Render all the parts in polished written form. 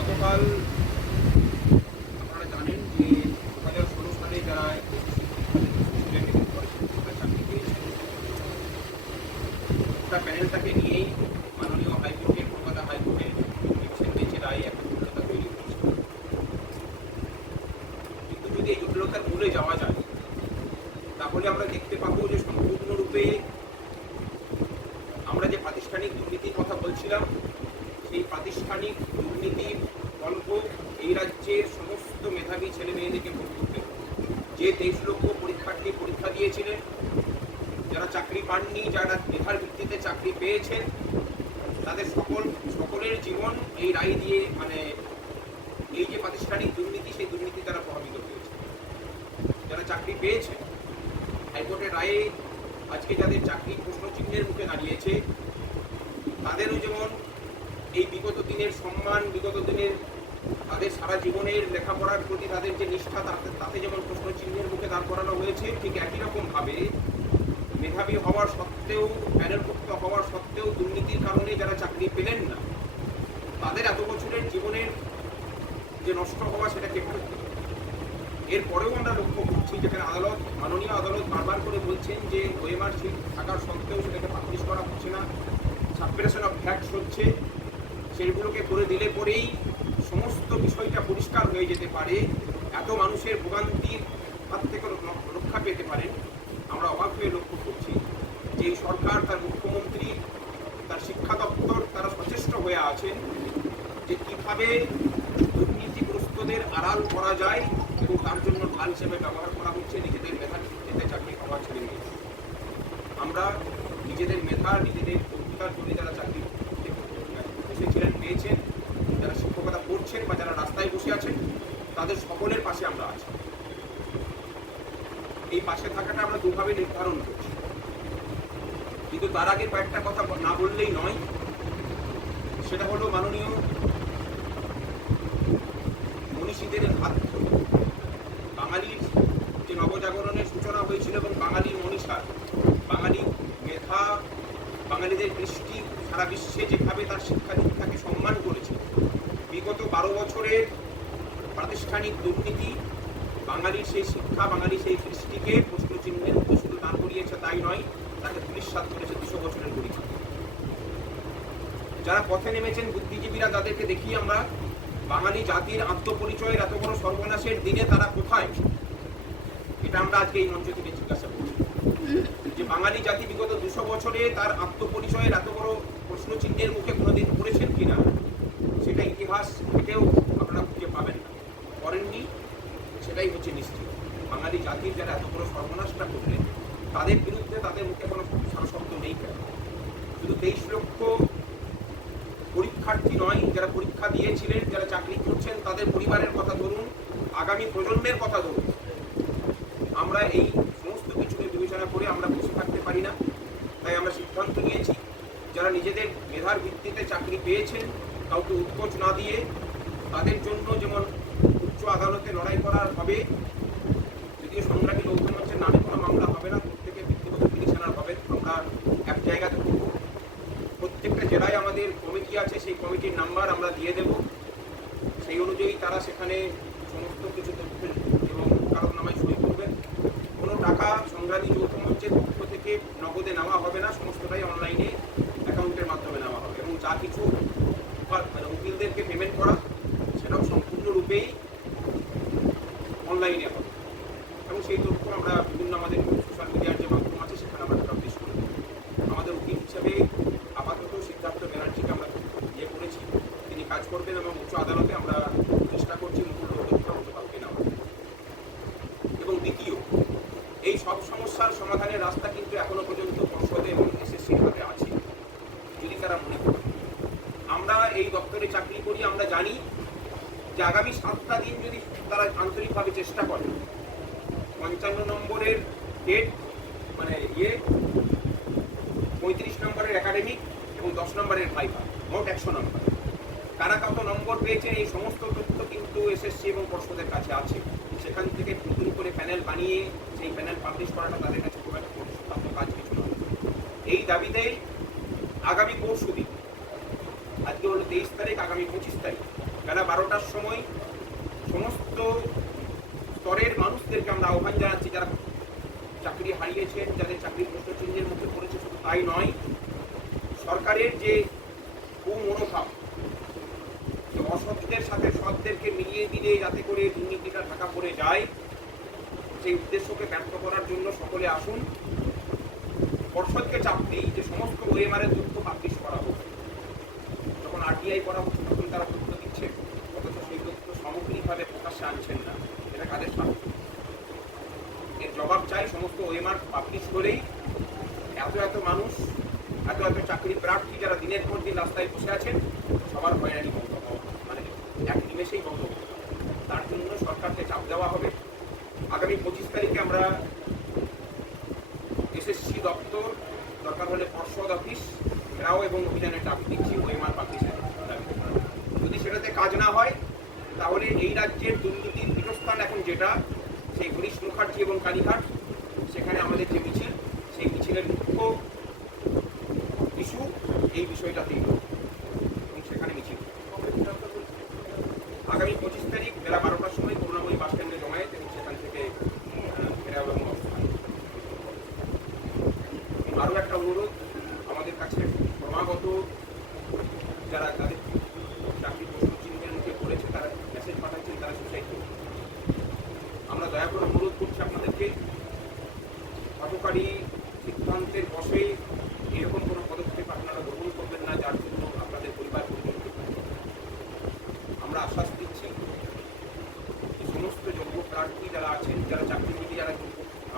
গতকাল আপনারা জানেন যে 2016 সালে যারা চাকরি পেয়েছেন গোটা প্যানেলটাকে নিয়েই মাননীয় হাইকোর্টের কলকাতা হাইকোর্টের ডিভিশন বেঞ্চের রায় একটা জটিলতা তৈরি করেছে। কিন্তু যদি এই জটিলতার মূলে যাওয়া যায় তাহলে আমরা দেখতে পাবো যে সম্পূর্ণরূপে আমরা যে প্রাতিষ্ঠানিক দুর্নীতির কথা বলছিলাম সেই প্রাতিষ্ঠানিক দুর্নীতির গল্প এই রাজ্যের সমস্ত মেধাবী ছেলে মেয়েদেরকে ভোগ করতে হবে। যে 23 লক্ষ পরীক্ষার্থী পরীক্ষা দিয়েছিলেন, যারা চাকরি পাননি, যারা মেধার ভিত্তিতে চাকরি পেয়েছেন, তাদের সকলের জীবন এই রায় দিয়ে এই যে প্রাতিষ্ঠানিক দুর্নীতি সেই দুর্নীতি দ্বারা প্রভাবিত হয়েছে। যারা চাকরি পেয়েছেন হাইকোর্টের রায়ে আজকে যাদের চাকরি প্রশ্নচিহ্নের মুখে দাঁড়িয়েছে তাদেরও যেমন এই বিগত দিনের সম্মান, বিগত দিনের তাদের সারা জীবনের লেখাপড়ার প্রতি তাদের যে নিষ্ঠা তাতে যেমন প্রশ্নচিহ্নের মুখে দাঁড় করানো হয়েছে, ঠিক একই রকমভাবে মেধাবী হওয়ার সত্ত্বেও, প্যানেলভুক্ত হওয়ার সত্ত্বেও দুর্নীতির কারণে যারা চাকরি পেলেন না তাদের এত বছরের জীবনের যে নষ্ট হওয়া সেটাকে ফেরত দেবে। এরপরেও আমরা লক্ষ্য করছি যেখানে মাননীয় আদালত বারবার করে বলছেন যে ওএমআর সিট থাকার সত্ত্বেও সেটাকে পাবলিশ করা হচ্ছে না, সাবপ্রেশন অফ ফ্যাক্টস হচ্ছে, সেগুলোকে করে দিলে পরেই সমস্ত বিষয়টা পরিষ্কার হয়ে যেতে পারে, এত মানুষের ভোগান্তির হাত থেকে রক্ষা পেতে পারেন। আমরা অবাক হয়ে লক্ষ্য করছি যে এই সরকার, তার মুখ্যমন্ত্রী, তার শিক্ষা দপ্তর তারা সচেষ্ট হয়ে আছেন যে কীভাবে দুর্নীতিগ্রস্তদের আড়াল করা যায় এবং তার জন্য ঢাল হিসেবে ব্যবহার করা হচ্ছে নিজেদের মেধার ভিত্তিতে চাকরি পাওয়া ছেলে মেয়ে। আমরা নিজেদের মেধা, নিজেদের যোগ্যতার জন্য যারা চাকরি বসেছিলেন, পেয়েছেন, যারা শিক্ষকতা করছেন বা যারা রাস্তায় বসে আছেন, তাদের সকলের পাশে আমরা আছি। এই পাশে থাকাটা আমরা দুভাবে নির্ধারণ করছি, কিন্তু তার আগে কয়েকটা কথা না বললেই নয়। সেটা হলো মাননীয় মনীষীদের হাত বাঙালির যে নবজাগরণের সূচনা হয়েছিল এবং বাঙালির মনীষা, বাঙালি মেধা, বাঙালিদের দৃষ্টি সারা বিশ্বে যেভাবে তার শিক্ষা দীক্ষাকে সম্মান করেছে, বিগত 12 বছরের প্রাতিষ্ঠানিক দুর্নীতি বাঙালির সেই শিক্ষা, বাঙালির সেই দৃষ্টিকে প্রশ্নচিহ্নের মুখে শুধু দাঁড় করিয়েছে তাই নয়, তাকে পুলিশসাৎ করেছে 200 বছরের পরীক্ষা। যারা পথে নেমেছেন বুদ্ধিজীবীরা, যাদেরকে দেখি আমরা বাঙালি জাতির আত্মপরিচয়ের এত বড় সর্বনাশের দিনে তারা কোথায়, এটা আমরা আজকে এই মঞ্চ থেকে জিজ্ঞাসা করছি। যে বাঙালি জাতি বিগত 200 বছরে তার আত্মপরিচয়ের এত বড় প্রশ্নচিহ্নের মুখে কোনোদিন পড়েছেন কিনা, সেটা ইতিহাস এটাও আপনারা খুঁজে পাবেন না, করেননি, সেটাই হচ্ছে নিশ্চিত। বাঙালি জাতির যারা এত বড় সর্বনাশটা করলেন তাদের বিরুদ্ধে তাদের মুখে কোনো সারা শব্দ নেই কেন? শুধু 23 লক্ষ পরীক্ষার্থী নয়, যারা পরীক্ষা দিয়েছিলেন, যারা চাকরি করছেন, তাদের পরিবারের কথা ধরুন, আগামী প্রজন্মের কথা ধরুন। আমরা এই সমস্ত কিছুকে বিবেচনা করে আমরা বসে থাকতে পারি না। তাই আমরা সিদ্ধান্ত নিয়েছি যারা নিজেদের মেধার ভিত্তিতে চাকরি পেয়েছেন কাউকে উৎকোচ না দিয়ে তাদের জন্য যেমন উচ্চ আদালতে লড়াই করার হবে, যদিও সংগ্রামী লৌহ মঞ্চের নামে কোনো মামলা হবে না, প্রত্যেকের ব্যক্তিগত পিটিশনার হবেন, আমরা এক জায়গাতে করব। প্রত্যেকটা জেলায় আমাদের কমিটি আছে, সেই কমিটির নাম্বার আমরা দিয়ে দেব, সেই অনুযায়ী তারা সেখানে সমস্ত কিছু তথ্য এবং কারণনামায় সই করবেন। কোনো টাকা সংগ্রামী যৌথ মঞ্চের পক্ষ থেকে নগদে নেওয়া হবে না, সমস্তটাই অনলাইনে অ্যাকাউন্টের মাধ্যমে নেওয়া হবে এবং যা কিছু উকিলদেরকে পেমেন্ট করা সেটাও সম্পূর্ণরূপেই অনলাইনে হবে এবং সেই তথ্য আমরা বিভিন্ন আমাদের সোশ্যাল মিডিয়ার যে মাধ্যম আছে সেখানে আমরা পাবলিশ করে দেব। আমাদের উকিল হিসেবে আপাতত সিদ্ধার্থ ব্যানার্জিকে আমরা ইয়ে করেছি, তিনি কাজ করবেন এবং উচ্চ আদালতে আমরা চেষ্টা করছি মুকুল কাউকে নেওয়া। এবং দ্বিতীয়, এই সব সমস্যার সমাধানের রাস্তা কিন্তু এখনো পর্যন্ত পর্ষদে এবং এসএসসির হাতে আছে। যদি তারা মনে করেন আমরা এই দপ্তরে চাকরি করি, আমরা জানি যে আগামী 7টা দিন যদি তারা আন্তরিকভাবে চেষ্টা করে, 55 নম্বরের ডেট 35 নম্বরের একাডেমিক এবং 10 নম্বরের ভাইভা, মোট 100 নম্বর। কারা কত নম্বর পেয়েছেন এই সমস্ত তথ্য কিন্তু এসএসসি এবং পর্ষদের কাছে আছে। সেখান থেকে নতুন করে প্যানেল বানিয়ে সেই প্যানেল পাবলিশ করাটা তাদের কাছে খুব একটা কঠিন কাজ কিছু নয়। এই দাবিতেই আগামী পরশুদিন, আজকে হলো 23 তারিখ, আগামী 25 তারিখ বেলা 12টার সময় সমস্ত স্তরের মানুষদেরকে আমরা আহ্বান জানাচ্ছি, যারা চাকরি হারিয়েছেন, যাদের চাকরির প্রশ্নচিহ্নের মুখে পড়েছে, শুধু তাই নয়, সরকারের যে কুমনোভাব, অসৎদের সাথে সৎদেরকে মিলিয়ে দিলে যাতে করে দুর্নীতিটা ঢাকা পড়ে যায়, সেই উদ্দেশ্যকে ব্যর্থ করার জন্য সকলে আসুন। পর্ষদকে চাপ নেই যে সমস্ত ওএমআর এর তথ্য পাবলিশ করা হোক। যখন আরটিআই করা হচ্ছে তখন তারা তথ্য দিচ্ছে, অথচ সেই তথ্য সামগ্রিকভাবে প্রকাশ্যে আনছেন না। এটা কাদের স্বার্থ? এর জবাব চাই। সমস্ত ওএমআর পাবলিশ করেই এত এত মানুষ, এত এত চাকরি প্রার্থী যারা দিনের পর দিন রাস্তায় বসে আছেন, সবার হয়রানি বন্ধ হওয়া, মানে এক নিমেষেই বন্ধ হবে। তার জন্য সরকারকে চাপ দেওয়া হবে। আগামী 25 তারিখে আমরা এসএসসি দপ্তর, দরকার হলে পর্ষদ অফিস ঘেরাও এবং অভিযানের ডাক দিচ্ছি ওএমআর পাবলিশের দাবিতে। যদি সেটাতে কাজ না হয়, তাহলে এই রাজ্যের দুর্নীতির পীঠস্থান এখন যেটা, সেই হরিশ মুখার্জি এবং কালীঘাট, সেখানে আমাদের যে মিছিল, সেই মিছিলের মুখ্য ইস্যু এই বিষয়টাতেই এবং সেখানে মিছিল আগামী 25 তারিখ বেলা 12টার সময় করুণাময়ী বাস স্ট্যান্ডে জমায়েত এবং সেখান থেকে ঘেরাও এবং অবস্থান। আরও একটা অনুরোধ, আমাদের কাছে ক্রমাগত যারা তাদের চাকরি প্রশ্নচিহ্নের মুখে পড়েছে, তারা মেসেজ পাঠাচ্ছেন, তারা সুসাইড করছে। আমরা দয়া করে অনুরোধ করছি আপনাদেরকে, হঠকারী সিদ্ধান্তের বশে এরকম কোনো পদক্ষেপ আপনারা গ্রহণ করবেন না যার জন্য আপনাদের পরিবার পরিজন। আমরা আশ্বাস দিচ্ছি যে সমস্ত যোগ্য প্রার্থী যারা আছেন, যারা চাকরিজীবী, যারা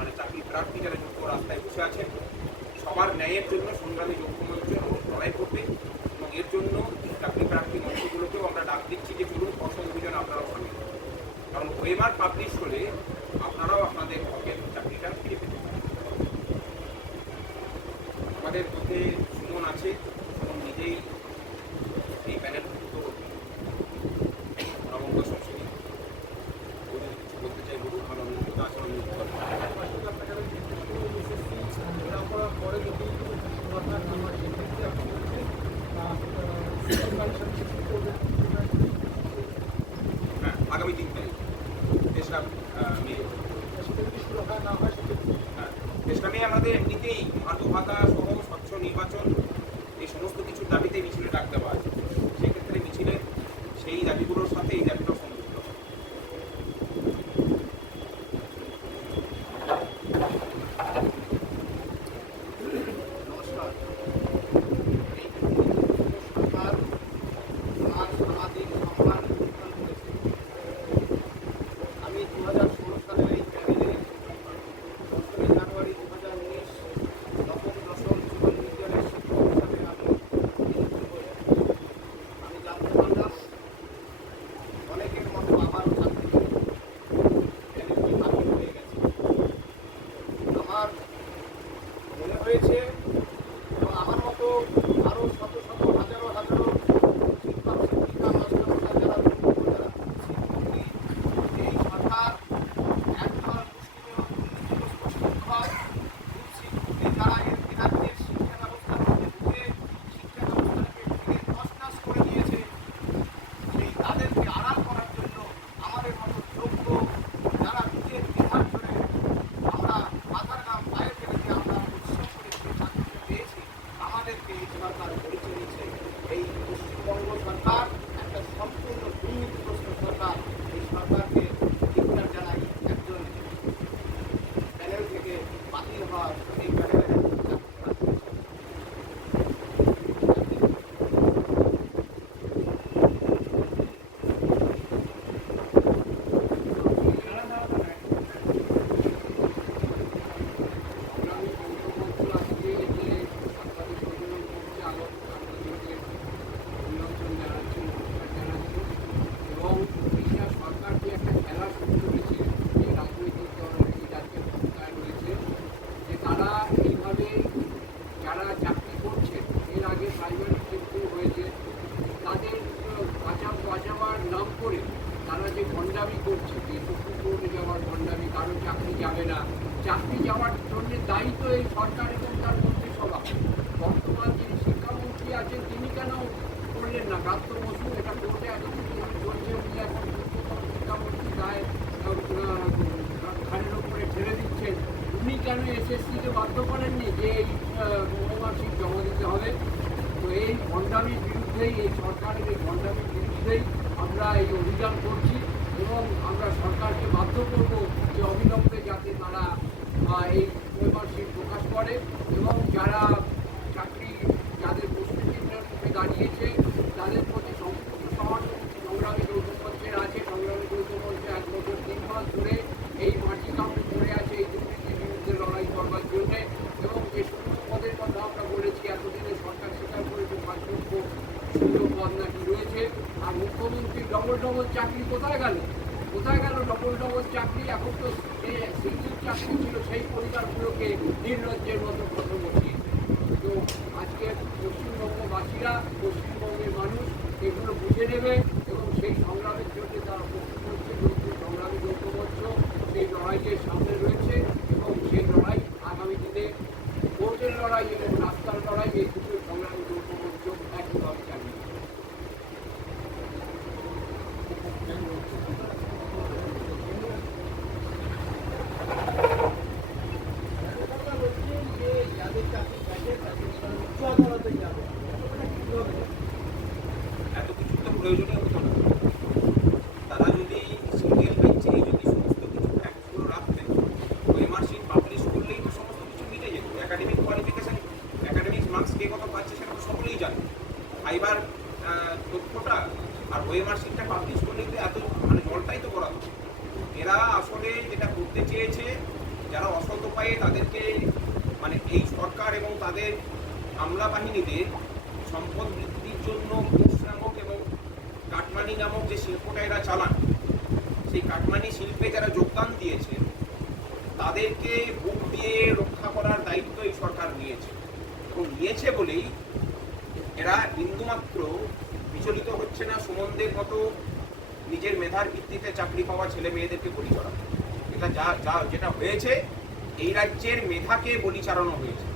মানে চাকরি প্রার্থী যারা যোগ্য রাস্তায় বসে আছেন, সবার ন্যায়ের জন্য সংগ্রামী যোগ্য মঞ্চ লড়াই করবে এবং এর জন্য চাকরি প্রার্থী মঞ্চগুলোকেও আমরা ডাক দিচ্ছি যে চলুন পর্ষদ অভিযানে আপনারাও সামিল হন। কারণ ওএমআর পাবলিশ হলে আপনারাও আপনাদের হকের চাকরিটা ফিরে পেতে পারেন। আমাদের মধ্যে সুমন আছে, সুমন নিজেই এই প্যানেলভুক্ত নবম দশম শ্রেণী। কিছু বলতে চাই, বলুন। আমার অনুমোদিত আছে, অনুমোদিত করেন। হ্যাঁ, আগামী 3 তারিখ 3রা মে। হ্যাঁ, 3রা মে আমাদের এমনিতেই মাতু ভাতা সহ স্বচ্ছ নির্বাচন, এই সমস্ত কিছুর দাবিতে মিছিলে ডাক দেওয়া আছে। সেক্ষেত্রে মিছিলে সেই দাবিগুলোর সাথে এই দাবিগুলো সংযুক্ত। আমি 2016 সালের এই প্যানেলে 10ই জানুয়ারি 2019 নবম দশম জীবন বিজ্ঞানের শিক্ষক হিসাবে আমি নিযুক্ত হই। আমি জানতে পারলাম অনেকের মতো আমারও চাকরি প্যানেলটি বাতিল হয়ে গেছে। আমার মনে হয়েছে এবং আমার মতো আরও শত শত হাজারো হাজারো শিক্ষক শিক্ষিকা মাস্টারমশাই যারা যারা শিক্ষকই, এই সরকার একদল মুসলিম এবং দুর্নীতিগ্রস্ত শিক্ষক, দুঃশিক্ষিত যারা এই রাজ্যের শিক্ষা ব্যবস্থার মধ্যে ঢুকে শিক্ষা ব্যবস্থাকে ভেঙে তছনছ করে দিয়েছে, সেই তাদেরকে আড়াল করার জন্য আমাদের মতো যোগ্য যারা নিজের বিধান করে আমরা মাথার ঘাম পায়ে ফেলে দিয়ে আমরা পরিশ্রম করে যে চাকরিটা পেয়েছি, আমাদেরকে এই সরকার পরিচয় দিয়েছে। এই পশ্চিমবঙ্গ সরকার একটা সম্পূর্ণ দুর্নীতিগ্রস্ত সরকার। এই সরকারকে ধিক্কার জানাই। একজন প্যানেল থেকে বাতিল হওয়ার এই প্যানেলের ভণ্ডামি করছে, যে সুপ্রিম কোর্টে যাওয়ার ভণ্ডামি, কারো চাকরি যাবে না, চাকরি যাওয়ার জন্য দায়িত্ব এই সরকার এবং তার মন্ত্রিসভা। বর্তমান যিনি শিক্ষামন্ত্রী আছেন তিনি কেন করলেন না? ব্রাত্য বসু এটা কোর্টে এতদিন করেননি যে এই ওএমআরশিট জমা দিতে হবে। তো এই ভণ্ডামির বিরুদ্ধেই, এই সরকারের এই ভণ্ডামির বিরুদ্ধেই আমরা এই অভিযান করছি এবং আমরা সরকারকে বাধ্য করব যে অবিলম্বে যাতে তারা এই ওএমআরশিট প্রকাশ করে এবং যারা চাকরি যাদের প্রস্তুতির মুখে দাঁড়িয়েছে তাদের প্রতি সম্পূর্ণ সংগ্রামী যৌথ মঞ্চের আছে। সংগ্রামী যৌথ মঞ্চে 1 বছর 3 মাস ধরে এই মাটি কামড়ে পড়ে আছে এই দুর্নীতির বিরুদ্ধে লড়াই করবার জন্য এবং যে শূন্য পদের কথা আমরা বলেছি, এতদিনে সরকার স্বীকার করেছে 5 লক্ষ শূন্য পদ নাকি রয়েছে। আর মুখ্যমন্ত্রী ডবল চাকরি কোথায় গেল? কোথায় গেল ডবল চাকরি? এখন তো যে সিঙ্গেল চাকরি ছিল সেই পরিবারগুলোকে নির্লজ্জের মতো কথা বলছি। তো আজকে পশ্চিমবঙ্গবাসীরা, পশ্চিমবঙ্গের মানুষ এগুলো বুঝে নেবে এবং সেই সংগ্রামের জন্য তারা প্রস্তুত হচ্ছে। সংগ্রামী যৌথ মঞ্চ সেই লড়াইয়ের সামনে রয়েছে এবং সেই লড়াই আগামী দিনে কোর্টের লড়াই এবং রাস্তার লড়াই, এই দুটো সংগ্রামী যৌথ মঞ্চ একইভাবে চালিয়ে যাবে। এত কিছু তো প্রয়োজনীয় হতো না। তারা যদি সিঙ্গেল বেঞ্চে যদি সমস্ত কিছু ফ্যাক্টগুলো রাখতেন, ওএমআরশিট পাবলিশ করলেই তো সমস্ত কিছু মিটে যেত। একাডেমিক কোয়ালিফিকেশান, একাডেমিক মার্কস কে কত পাচ্ছে সেটা তো সকলেই জানে। ফাইবার তথ্যটা আর ওএমআরশিটটা পাবলিশ করলেই তো এত মানে জলটাই তো করা হতো। এরা আসলে যেটা করতে চেয়েছে, যারা অসৎ উপায়ে তাদেরকে মানে এই সরকার এবং তাদের আমলা বাহিনীদের সম্পদ বৃদ্ধির জন্য ঘুষ নামক এবং কাটমানি নামক যে শিল্পটা এরা চালান, সেই কাটমানি শিল্পে যারা যোগদান দিয়েছে তাদেরকে বুক দিয়ে রক্ষা করার দায়িত্ব এই সরকার নিয়েছে এবং নিয়েছে বলেই এরা বিন্দুমাত্র বিচলিত হচ্ছে না সুমনদের মতো নিজের মেধার ভিত্তিতে চাকরি পাওয়া ছেলে মেয়েদেরকে বলি চড়ানো। এটা যেটা হয়েছে, এই রাজ্যের মেধাকে বলি চালানো হয়েছে।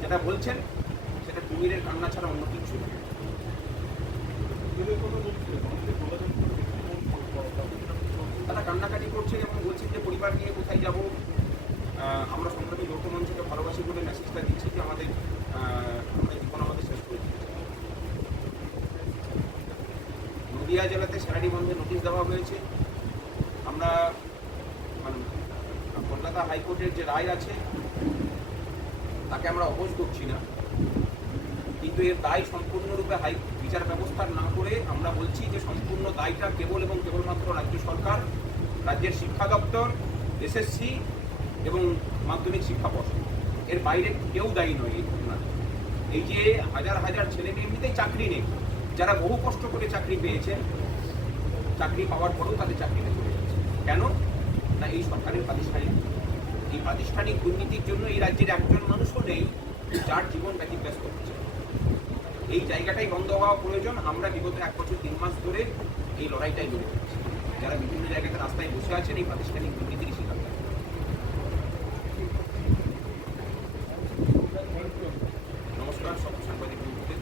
যেটা বলছেন সেটা কুমিরের কান্না ছাড়া অন্য কিছু নয়। তারা কান্নাকাটি করছে এবং বলছেন যে পরিবার নিয়ে কোথায় যাব। আমরা সংগ্রামী যৌথ মঞ্চকে ভালোবাসি বলে মেসেজটা দিচ্ছি যে আমাদের জীবন আমাদের শেষ করে দিচ্ছে। নদিয়া জেলাতে স্যালারি বন্ধে নোটিশ দেওয়া হয়েছে। আমরা মানে কলকাতা হাইকোর্টের যে রায় আছে তাকে আমরা অপোজ করছি না, কিন্তু এর দায় সম্পূর্ণরূপে বিচার ব্যবস্থার না করে আমরা বলছি যে সম্পূর্ণ দায়টা কেবল এবং কেবলমাত্র রাজ্য সরকার, রাজ্যের শিক্ষা দপ্তর, এসএসসি এবং মাধ্যমিক শিক্ষা পর্ষদ, এর বাইরে কেউ দায়ী নয় এই ঘটনা। এই যে হাজার হাজার ছেলে মেয়ে এমনিতেই চাকরি নেই, যারা বহু কষ্ট করে চাকরি পেয়েছেন, চাকরি পাওয়ার পরেও তাদের চাকরিতে চলে যাচ্ছে। কেন না এই সরকারের প্রাতিষ্ঠানিক দুর্নীতির জন্য এই রাজ্যের একজন মানুষও নেই যার জীবন ব্যতিব্যস্ত হচ্ছে। এই জায়গাটাই বন্ধ হওয়া প্রয়োজন। আমরা বিগত 1 বছর 3 মাস ধরে এই লড়াইটাই লড়ে যাচ্ছি। যারা বিভিন্ন জায়গাতে রাস্তায় বসে আছেন এই প্রাতিষ্ঠানিক দুর্নীতির শিকার। নমস্কার সকল সাংবাদিক বন্ধুদের।